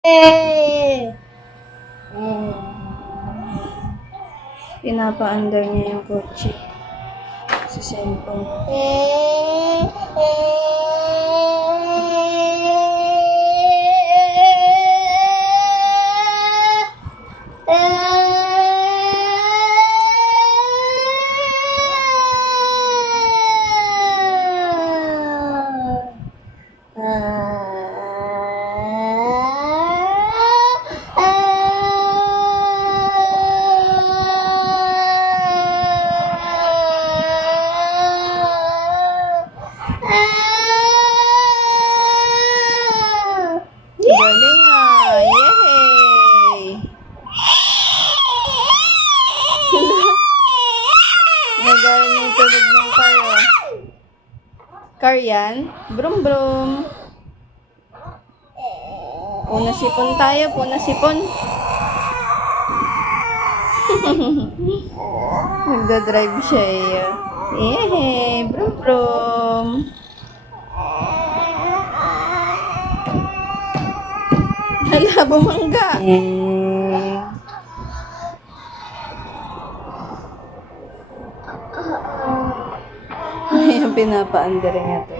Eh. Pinapaandar niya yung kotse sa cellphone. Galing ah! Yay! Nagaya niya yung tunog ng car oh. Car yan? Brum brum! Puna sipon tayo, puna sipon. Nagdadrive siya eh. Yay! Brum brum! Hala, bumangga! Ayan, pinapaandar niya to.